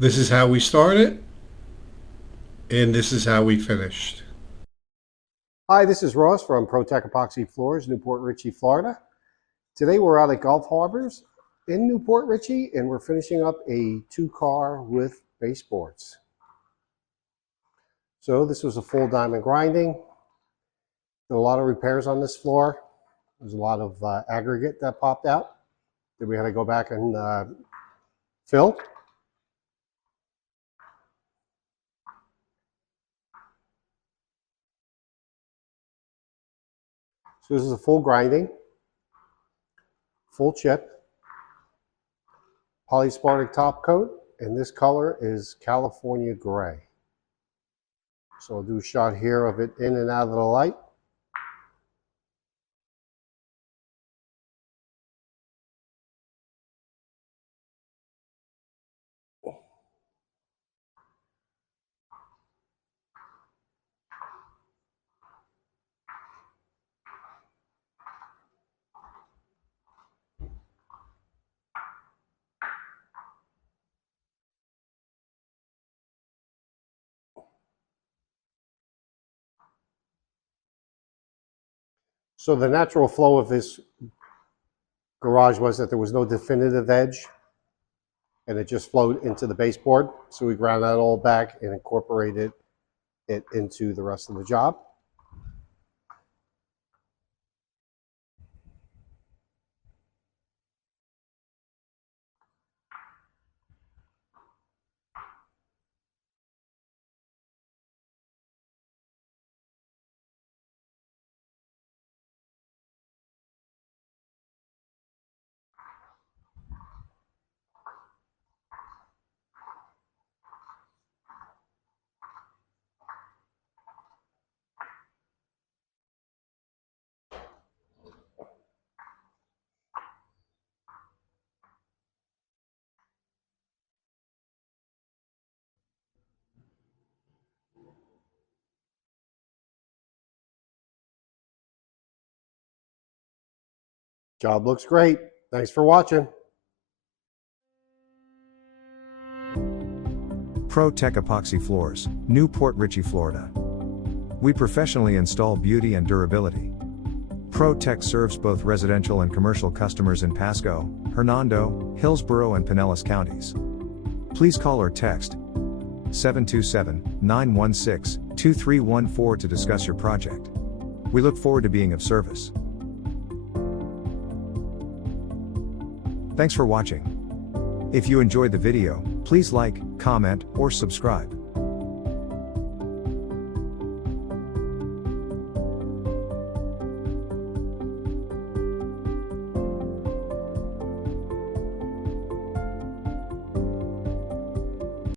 This is how we started, and this is how we finished. Hi, this is Ross from ProTech Epoxy Floors, Newport Richey, Florida. Today we're out at Gulf Harbors in Newport Richey, and we're finishing up a 2-car with baseboards. So this was a full diamond grinding. Did a lot of repairs on this floor. There's a lot of aggregate that popped out that we had to go back and fill. So this is a full grinding, full chip, polyaspartic top coat, and this color is California gray. So I'll do a shot here of it in and out of the light. So the natural flow of this garage was that there was no definitive edge and it just flowed into the baseboard. So we ground that all back and incorporated it into the rest of the job. Job looks great. Thanks for watching. ProTech Epoxy Floors, Newport Richey, Florida. We professionally install beauty and durability. ProTech serves both residential and commercial customers in Pasco, Hernando, Hillsborough, and Pinellas counties. Please call or text 727-916-2314 to discuss your project. We look forward to being of service. Thanks for watching. If you enjoyed the video, please like, comment, or subscribe.